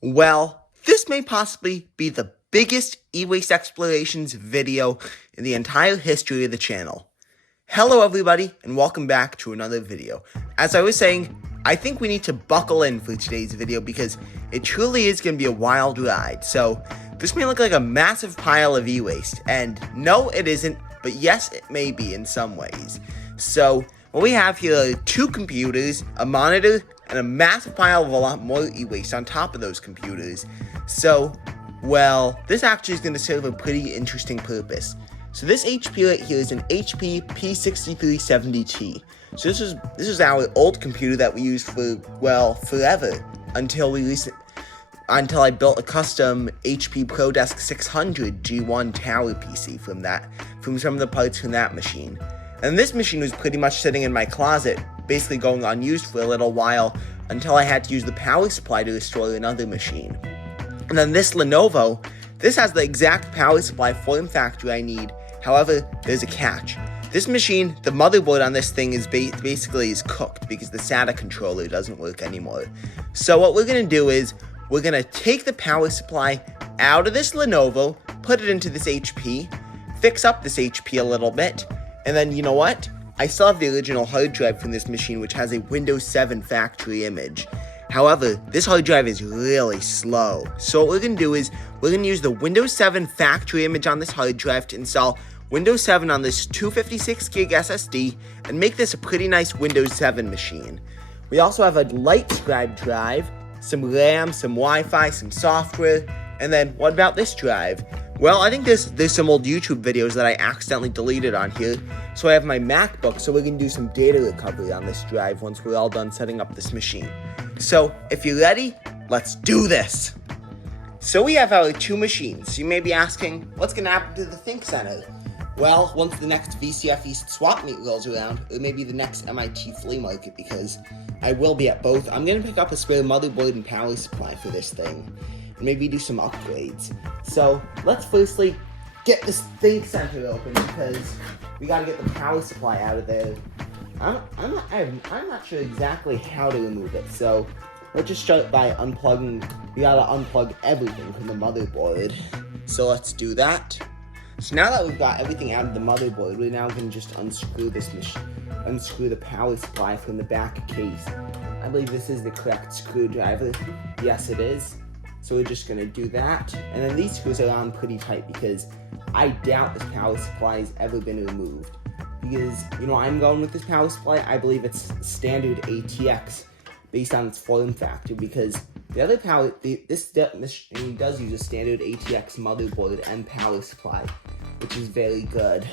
Well, this may possibly be the biggest e-waste explorations video in the entire history of the channel. Hello everybody, and welcome back to another video. As I was saying, I think we need to buckle in for today's video because it truly is going to be a wild ride. So, this may look like a massive pile of e-waste, and no it isn't, but yes it may be in some ways. So, what we have here are two computers, a monitor, and a massive pile of a lot more e-waste on top of those computers. So, well, this actually is going to serve a pretty interesting purpose. So this HP right here is an HP P6370T. So this is our old computer that we used for, well, forever until I built a custom HP ProDesk 600 G1 tower PC from some of the parts from that machine. And this machine was pretty much sitting in my closet, basically going unused for a little while until I had to use the power supply to restore another machine. And then this Lenovo, this has the exact power supply form factor I need. However, there's a catch. This machine, the motherboard on this thing is basically cooked because the SATA controller doesn't work anymore. So what we're going to do is we're going to take the power supply out of this Lenovo, put it into this HP, fix up this HP a little bit, and then you know what? I still have the original hard drive from this machine, which has a Windows 7 factory image. However, this hard drive is really slow. So what we're going to do is, we're going to use the Windows 7 factory image on this hard drive to install Windows 7 on this 256 gig SSD and make this a pretty nice Windows 7 machine. We also have a light scribe drive, some RAM, some Wi-Fi, some software, and then what about this drive? Well, I think there's some old YouTube videos that I accidentally deleted on here. So I have my MacBook, so we're going to do some data recovery on this drive once we're all done setting up this machine. So, if you're ready, let's do this! So we have our two machines. You may be asking, what's going to happen to the Think Center? Well, once the next VCF East swap meet rolls around, or maybe the next MIT flea market, because I will be at both, I'm going to pick up a spare motherboard and power supply for this thing, and maybe do some upgrades. So, let's firstly get this Think Center open, because we got to get the power supply out of there. I'm not sure exactly how to remove it, so let's just start by unplugging. We gotta unplug everything from the motherboard. So let's do that. So now that we've got everything out of the motherboard, we're now gonna just unscrew the power supply from the back case. I believe this is the correct screwdriver. Yes, it is. So we're just gonna do that. And then these screws are on pretty tight because I doubt this power supply has ever been removed. Because, I'm going with this power supply. I believe it's standard ATX based on its form factor, because the other power, this machine does use a standard ATX motherboard and power supply, which is very good.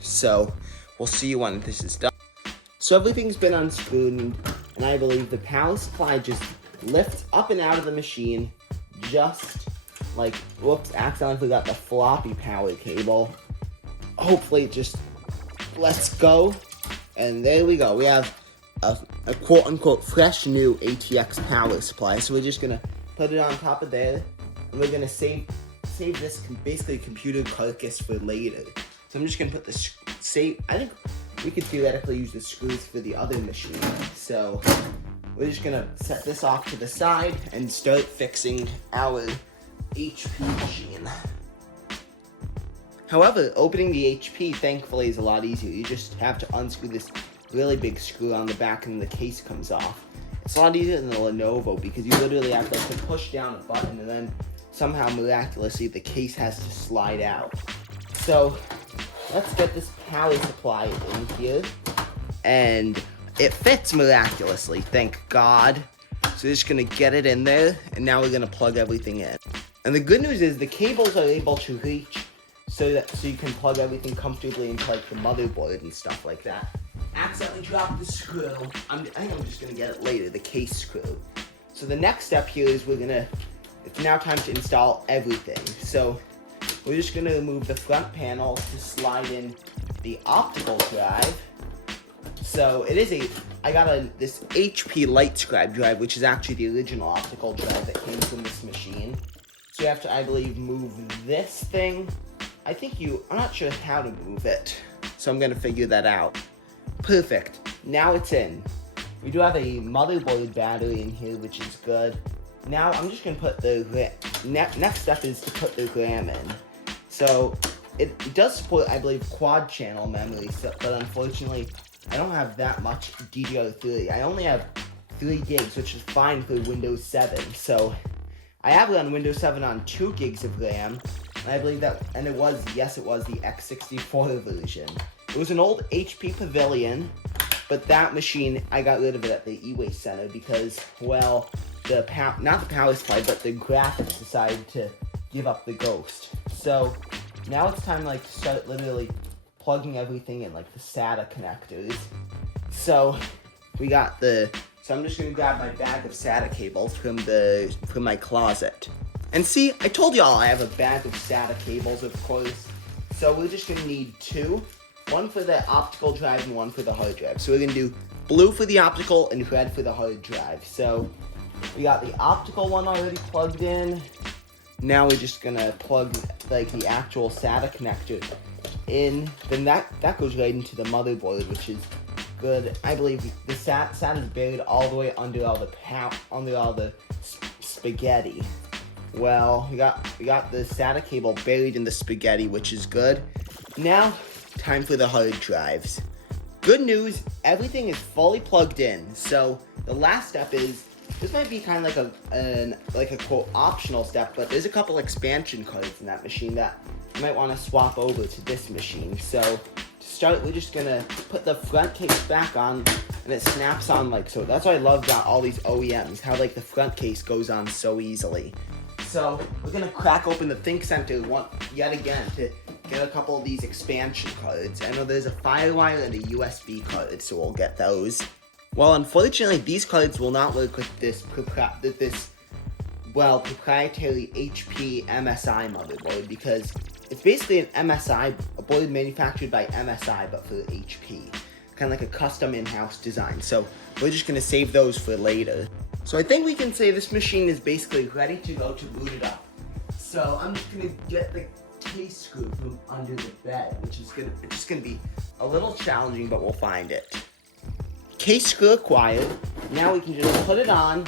So, we'll see you when this is done. So everything's been unscrewed, and I believe the power supply just lifts up and out of the machine, just like, whoops, accidentally forgot the floppy power cable. Hopefully it just lets go, and there we go. We have a quote-unquote fresh new ATX power supply. So we're just gonna put it on top of there, and we're gonna save this basically computer carcass for later. So I'm just gonna put this I think we could theoretically use the screws for the other machine. So we're just gonna set this off to the side and start fixing our HP machine. However, opening the HP, thankfully, is a lot easier. You just have to unscrew this really big screw on the back and the case comes off. It's a lot easier than the Lenovo because you literally have to push down a button and then somehow miraculously the case has to slide out. So, let's get this power supply in here. And it fits miraculously, thank God. So we're just gonna get it in there, and now we're gonna plug everything in. And the good news is the cables are able to reach so you can plug everything comfortably into like the motherboard and stuff like that. Accidentally dropped the screw. I think I'm just gonna get it later, the case screw. So the next step here is it's now time to install everything. So we're just gonna remove the front panel to slide in the optical drive. So I got this HP light scribe drive, which is actually the original optical drive that came from this machine. So you have to, I believe, move this thing. I'm not sure how to move it, so I'm gonna figure that out. Perfect, now it's in. We do have a motherboard battery in here, which is good. Now I'm just gonna put the next step is to put the RAM in. So it does support, I believe, quad channel memory, but unfortunately I don't have that much DDR3. I only have 3 gigs, which is fine for Windows 7. So I have it on Windows 7 on 2 gigs of RAM, and I believe that, and it was the x64 version. It was an old HP Pavilion, but that machine, I got rid of it at the e-waste center because, well, not the power supply, but the graphics decided to give up the ghost. So now it's time to start literally plugging everything in, like the SATA connectors. So I'm just gonna grab my bag of SATA cables from my closet. And see, I told y'all I have a bag of SATA cables, of course. So we're just gonna need 2. One for the optical drive and one for the hard drive. So we're gonna do blue for the optical and red for the hard drive. So we got the optical one already plugged in. Now we're just gonna plug the actual SATA connector in. Then that goes right into the motherboard, which is good. I believe the SATA is buried all the way under all the spaghetti. Well, we got the SATA cable buried in the spaghetti, which is good. Now, time for the hard drives. Good news, everything is fully plugged in. So the last step is, this might be kind of like a quote optional step, but there's a couple expansion cards in that machine that you might want to swap over to this machine. So to start, we're just gonna put the front case back on, and it snaps on like so. That's what I love about all these OEMs, how the front case goes on so easily. So we're gonna crack open the ThinkCentre yet again to get a couple of these expansion cards. I know there's a FireWire and a USB card, so we'll get those. Well, unfortunately, these cards will not work with this proprietary HP MSI motherboard, because it's basically an MSI, a board manufactured by MSI, but for HP. Kind of like a custom in-house design. So we're just gonna save those for later. So I think we can say this machine is basically ready to go to boot it up. So I'm just gonna get the case screw from under the bed, which is gonna be a little challenging, but we'll find it. Case screw acquired. Now we can just put it on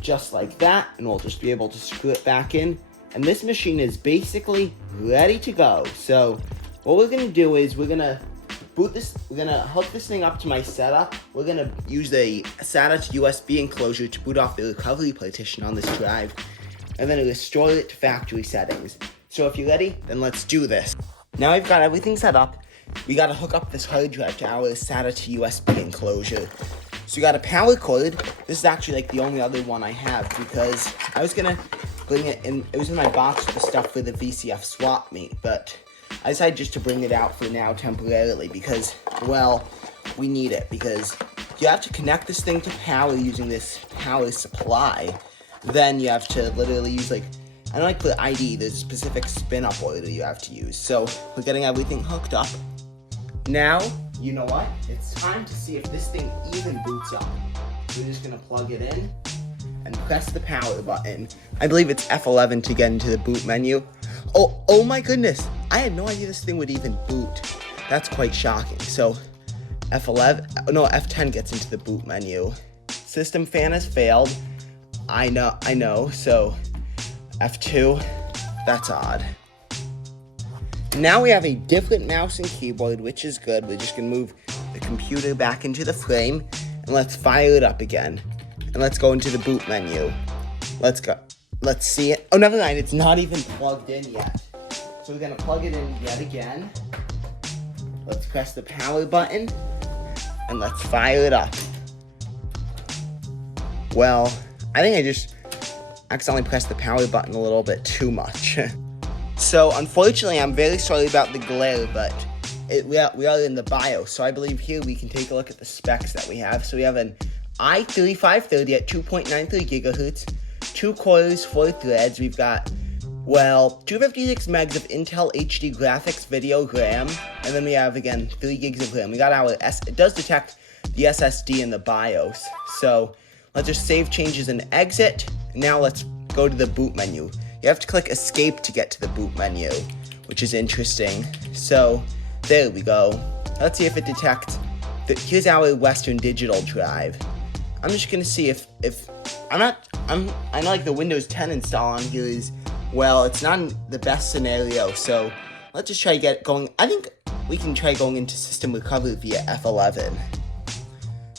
just like that, and we'll just be able to screw it back in. And this machine is basically ready to go. So what we're gonna do is we're gonna hook this thing up to my setup. We're gonna use the SATA to USB enclosure to boot off the recovery partition on this drive, and then restore it to factory settings. So if you're ready, then let's do this. Now we've got everything set up. We gotta hook up this hard drive to our SATA to USB enclosure. So we got a power cord. This is actually the only other one I have, because I was gonna bring it in. It was in my box with the stuff for the VCF swap meet, but I decided just to bring it out for now temporarily because, well, we need it, because you have to connect this thing to power using this power supply. Then you have to literally use I know for the ID, there's a specific spin-up order you have to use. So we're getting everything hooked up. Now, you know what? It's time to see if this thing even boots up. We're just gonna plug it in and press the power button. I believe it's F11 to get into the boot menu. Oh my goodness! I had no idea this thing would even boot. That's quite shocking. So F10 gets into the boot menu. System fan has failed. I know, so F2, that's odd. Now we have a different mouse and keyboard, which is good. We're just gonna move the computer back into the frame, and let's fire it up again. And let's go into the boot menu. Let's go. Let's see it. Oh, never mind, it's not even plugged in yet. So we're gonna plug it in yet again. Let's press the power button, and let's fire it up. Well, I think I just accidentally pressed the power button a little bit too much. So, unfortunately, I'm very sorry about the glare, but we are in the BIOS. So I believe here we can take a look at the specs that we have. So we have an i3-530 at 2.93 gigahertz, 2 cores, 4 threads. We've got, 256 megs of Intel HD graphics video RAM, and then we have, again, 3 gigs of RAM. We got it does detect the SSD in the BIOS. So let's just save changes and exit. Now let's go to the boot menu. You have to click escape to get to the boot menu, which is interesting. So there we go. Let's see if it detects. Here's our Western Digital drive. I'm just gonna see if I know like the Windows 10 install on here is, well, it's not the best scenario, so let's just try to get going. I think we can try going into system recovery via F11.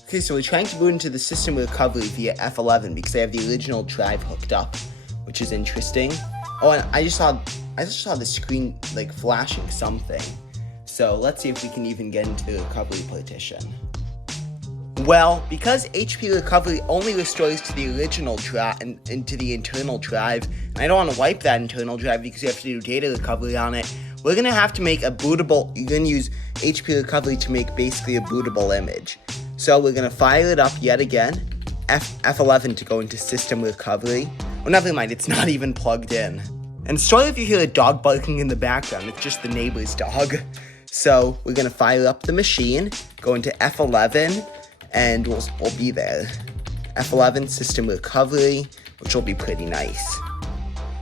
Okay, so we're trying to boot into the system recovery via F11 because they have the original drive hooked up, which is interesting. Oh, and I just saw the screen like flashing something. So let's see if we can even get into the recovery partition. Well, because HP recovery only restores to the original drive and into the internal drive, and I don't want to wipe that internal drive because you have to do data recovery on it, we're going to have to make a bootable, you're going to use HP recovery to make basically a bootable image. So we're going to fire it up yet again, F11 to go into system recovery. Oh, never mind, it's not even plugged in. And sorry if you hear a dog barking in the background, it's just the neighbor's dog. So we're going to fire up the machine, go into F11, and we'll be there. F11 system recovery, which will be pretty nice.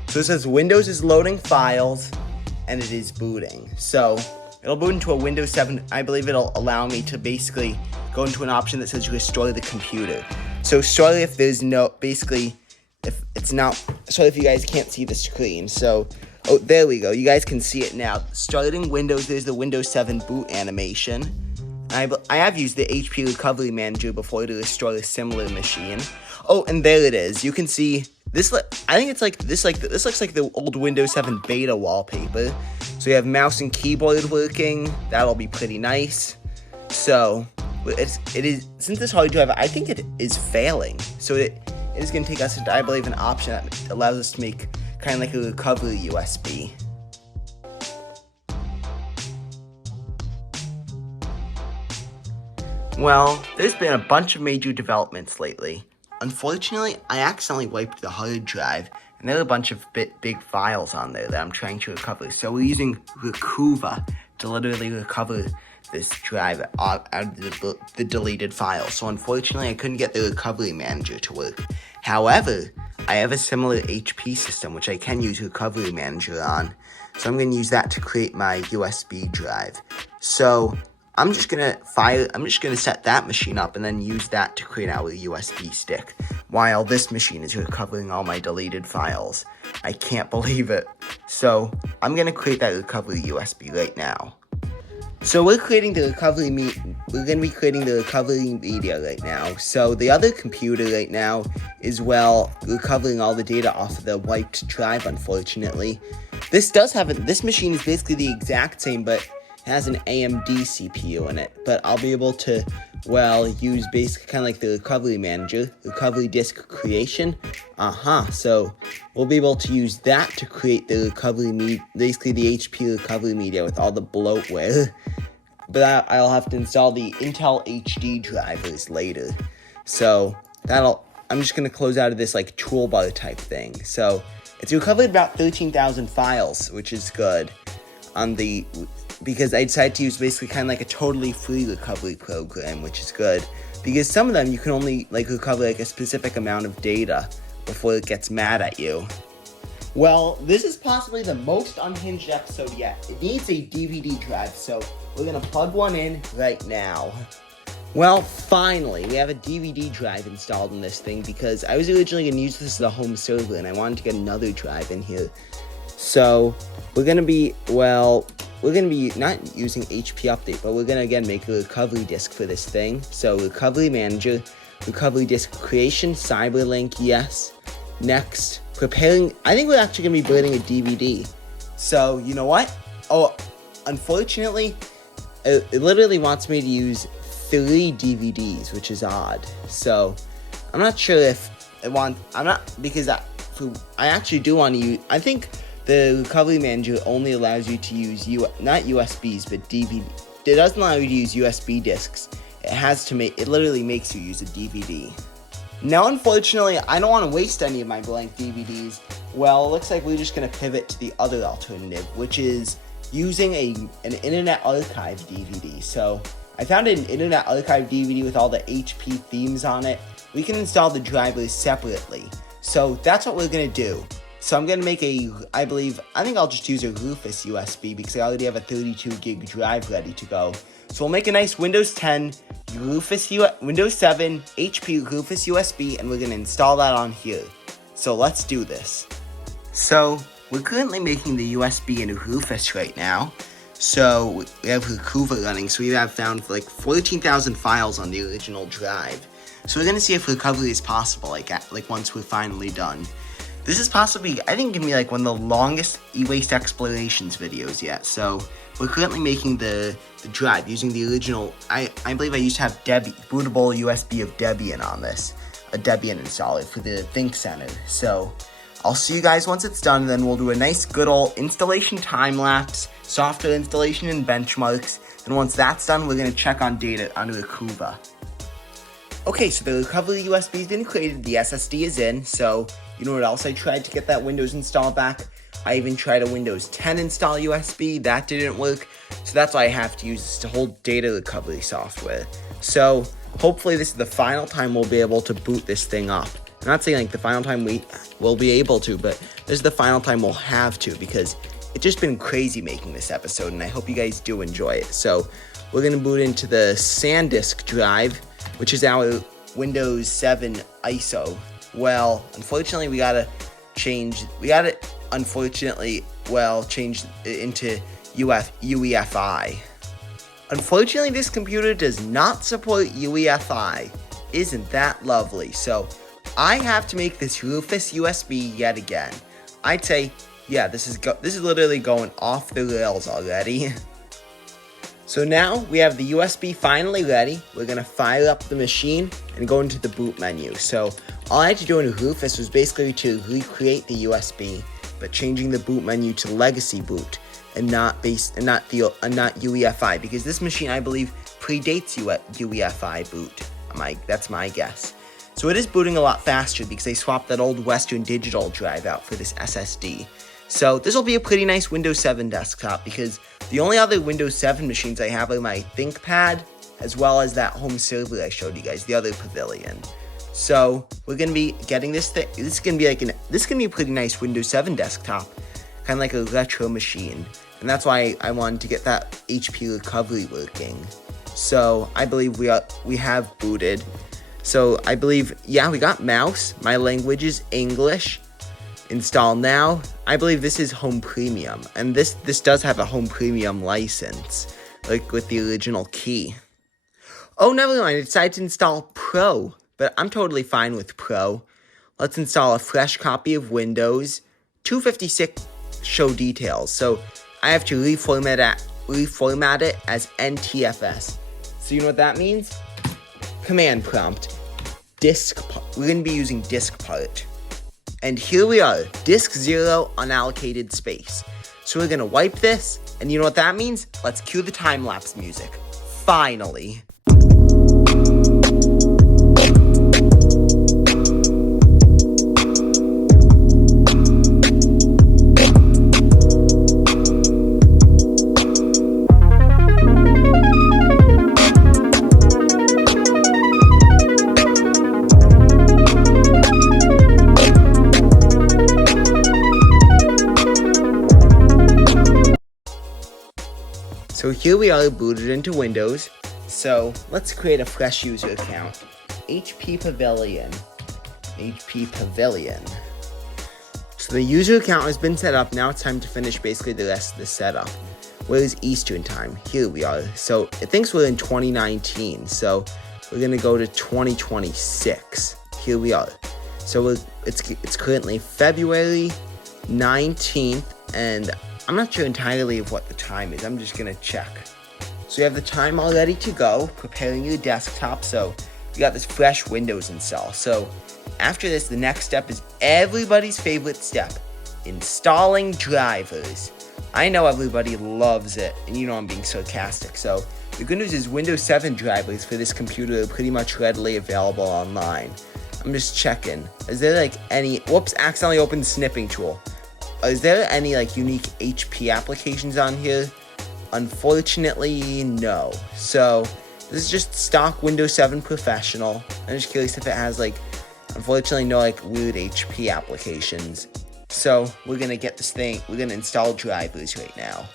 So it says Windows is loading files, and it is booting. So it'll boot into a Windows 7. I believe it'll allow me to basically go into an option that says restore the computer. So sorry if there's no, basically, if it's not, sorry if you guys can't see the screen. So, oh, there we go. You guys can see it now. Starting Windows, there's the Windows 7 boot animation. I have used the HP Recovery Manager before to restore a similar machine. Oh, and there it is. You can see this. I think it's like this. This looks like the old Windows 7 beta wallpaper. So you have mouse and keyboard working. That'll be pretty nice. So it is, since this hard drive, I think it is failing. So it is going to take us into, I believe, an option that allows us to make kind of like a recovery USB. Well, there's been a bunch of major developments lately. Unfortunately, I accidentally wiped the hard drive, and there are a bunch of big files on there that I'm trying to recover. So we're using Recuva to literally recover this drive out of the deleted files. So unfortunately, I couldn't get the recovery manager to work. However, I have a similar HP system which I can use recovery manager on. So I'm going to use that to create my USB drive. So I'm just going to set that machine up and then use that to create our USB stick while this machine is recovering all my deleted files. I can't believe it. So I'm going to create that recovery USB right now. So we're creating the recovery we're going to be creating the recovery media right now. So the other computer right now is, well, recovering all the data off of the wiped drive, unfortunately. This machine is basically the exact same, but has an AMD CPU in it, but I'll be able to, well, use basically kind of like the recovery manager, recovery disk creation. So we'll be able to use that to create the recovery basically the HP recovery media with all the bloatware. But I'll have to install the Intel HD drivers later. So I'm just gonna close out of this like toolbar type thing. So it's recovered about 13,000 files, which is good. Because I decided to use basically kind of like a totally free recovery program, which is good. Because some of them you can only like recover like a specific amount of data before it gets mad at you. Well, this is possibly the most unhinged episode yet. It needs a DVD drive, so we're gonna plug one in right now. Well, finally, we have a DVD drive installed in this thing because I was originally gonna use this as a home server and I wanted to get another drive in here. So we're gonna be not using HP Update, but we're gonna again make a recovery disk for this thing. So recovery manager, recovery disk creation, cyberlink, yes. Next, preparing. I think we're actually gonna be building a DVD. So you know what? Oh, unfortunately, it literally wants me to use 3 DVDs, which is odd. So I'm not sure if I actually do want to use. I think the recovery manager only allows you to use not USBs but DVD. It doesn't allow you to use USB discs. It literally makes you use a DVD. Now, unfortunately, I don't want to waste any of my blank DVDs. Well, it looks like we're just going to pivot to the other alternative, which is using an Internet Archive DVD. So I found an Internet Archive DVD with all the HP themes on it. We can install the drivers separately. So that's what we're going to do. So I'm going to make I think I'll just use a Rufus USB because I already have a 32 gig drive ready to go. So we'll make a nice Windows 10, Windows 7, HP Rufus USB, and we're going to install that on here. So let's do this. So we're currently making the USB in Rufus right now. So we have Recover running, so we have found like 14,000 files on the original drive. So we're going to see if recovery is possible, like once we're finally done. This is possibly, I think, going to be like one of the longest e-waste explorations videos yet. So we're currently making the drive using the original, I believe I used to have bootable USB of Debian on this, a Debian installer for the Think Center. So I'll see you guys once it's done, then we'll do a nice good old installation time-lapse, software installation and benchmarks, and once that's done, we're going to check on data on Recover. Okay, so the recovery USB has been created, the SSD is in, so you know what else I tried to get that Windows install back? I even tried a Windows 10 install USB, that didn't work, so that's why I have to use this to hold data recovery software. So hopefully this is the final time we'll be able to boot this thing up. I'm not saying like the final time we will be able to, but this is the final time we'll have to because it's just been crazy making this episode, and I hope you guys do enjoy it. So we're going to boot into the SanDisk drive, which is our Windows 7 ISO. Well, unfortunately, change it into UEFI. Unfortunately, this computer does not support UEFI. Isn't that lovely? So I have to make this Rufus USB yet again. I'd say, yeah, this is literally going off the rails already. So now we have the USB finally ready. We're going to fire up the machine and go into the boot menu. So all I had to do in Rufus was basically to recreate the USB, but changing the boot menu to legacy boot and not UEFI, because this machine I believe predates UEFI boot. That's my guess. So it is booting a lot faster because they swapped that old Western Digital drive out for this SSD. So this will be a pretty nice Windows 7 desktop because the only other Windows 7 machines I have are my ThinkPad, as well as that home server I showed you guys, the other Pavilion. So we're gonna be getting this thing. This is gonna be a pretty nice Windows 7 desktop, kind of like a retro machine, and that's why I wanted to get that HP recovery working. So I believe we have booted. So I believe, yeah, we got mouse. My language is English. Install now. I believe this is Home Premium, and this does have a Home Premium license, like with the original key. Oh, never mind, I decided to install Pro, but I'm totally fine with Pro. Let's install a fresh copy of Windows. 256 show details, so I have to reformat it as NTFS. So you know what that means? Command prompt. We're going to be using disk part. And here we are, disk 0 unallocated space. So we're going to wipe this, and you know what that means? Let's cue the time-lapse music. Finally. So here we are booted into Windows. So let's create a fresh user account. HP Pavilion. So the user account has been set up. Now it's time to finish basically the rest of the setup. Where is Eastern time? Here we are. So it thinks we're in 2019. So we're gonna go to 2026. Here we are. So it's currently February 19th, and I'm not sure entirely of what the time is. I'm just going to check. So you have the time all ready to go, preparing your desktop. So we got this fresh Windows install. So after this, the next step is everybody's favorite step, installing drivers. I know everybody loves it, and you know I'm being sarcastic. So the good news is Windows 7 drivers for this computer are pretty much readily available online. I'm just checking. Is there like any, whoops, accidentally opened the snipping tool. Is there any like unique HP applications on here? Unfortunately, no. So this is just stock Windows 7 Professional. I'm just curious if it has like, unfortunately, no like weird HP applications. So we're gonna get this thing, we're gonna install drivers right now.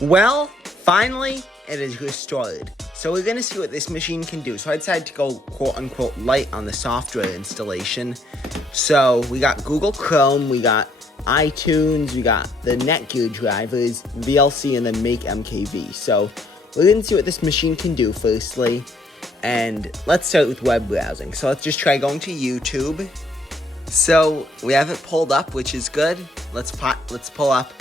Well, finally, it is restored. So we're gonna see what this machine can do. So I decided to go quote unquote light on the software installation. So we got Google Chrome, we got iTunes, we got the Netgear drivers, VLC, and then Make MKV. So we're gonna see what this machine can do firstly. And let's start with web browsing. So let's just try going to YouTube. So we have it pulled up, which is good. Let's pull up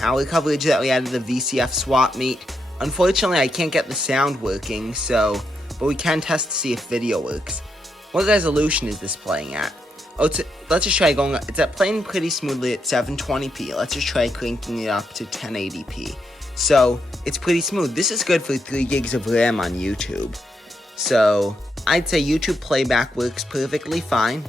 our coverage that we had at the VCF swap meet. Unfortunately, I can't get the sound working, but we can test to see if video works. What resolution is this playing at? Let's just try going. It's playing pretty smoothly at 720p. Let's just try cranking it up to 1080p. So it's pretty smooth. This is good for 3 gigs of RAM on YouTube. So I'd say YouTube playback works perfectly fine.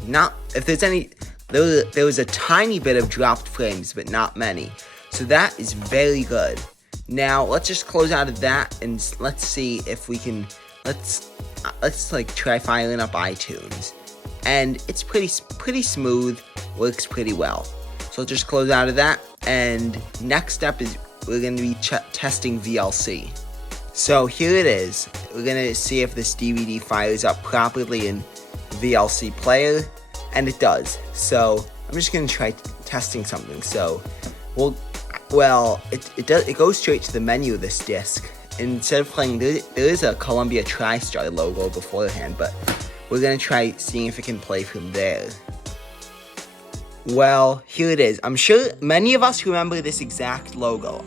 If there's any, there was a tiny bit of dropped frames, but not many. So that is very good. Now let's just close out of that and let's see if we can. Let's try firing up iTunes, and it's pretty smooth. Works pretty well. So let's just close out of that. And next step is we're going to be testing VLC. So here it is. We're going to see if this DVD fires up properly in VLC player, and it does. So I'm just going to try testing something. So it goes straight to the menu of this disc. Instead of playing, there is a Columbia TriStar logo beforehand, but we're going to try seeing if it can play from there. Well, here it is. I'm sure many of us remember this exact logo.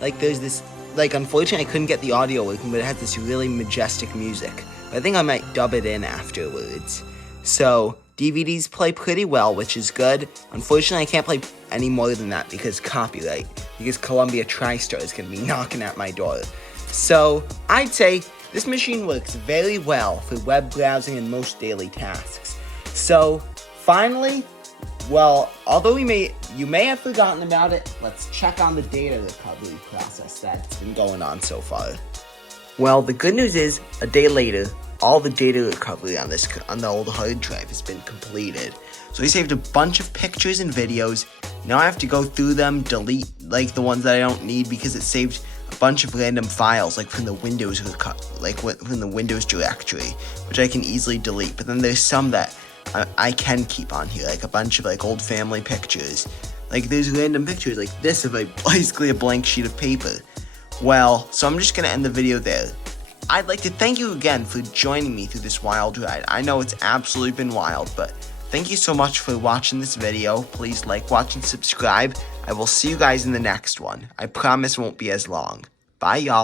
There's this, unfortunately I couldn't get the audio working, but it has this really majestic music. I think I might dub it in afterwards. So, DVDs play pretty well, which is good. Unfortunately, I can't play any more than that because copyright. Because Columbia TriStar is going to be knocking at my door. So, I'd say this machine works very well for web browsing and most daily tasks. So, finally, although you may have forgotten about it, let's check on the data recovery process that's been going on so far. Well, the good news is, a day later, all the data recovery on the old hard drive has been completed. So we saved a bunch of pictures and videos. Now I have to go through them, delete the ones that I don't need because it saved a bunch of random files from the Windows from the Windows directory, which I can easily delete. But then there's some that I can keep on here, a bunch of old family pictures. There's random pictures like this of basically a blank sheet of paper. Well, so I'm just gonna end the video there. I'd like to thank you again for joining me through this wild ride. I know it's absolutely been wild, but thank you so much for watching this video. Please like, watch, and subscribe. I will see you guys in the next one. I promise it won't be as long. Bye, y'all.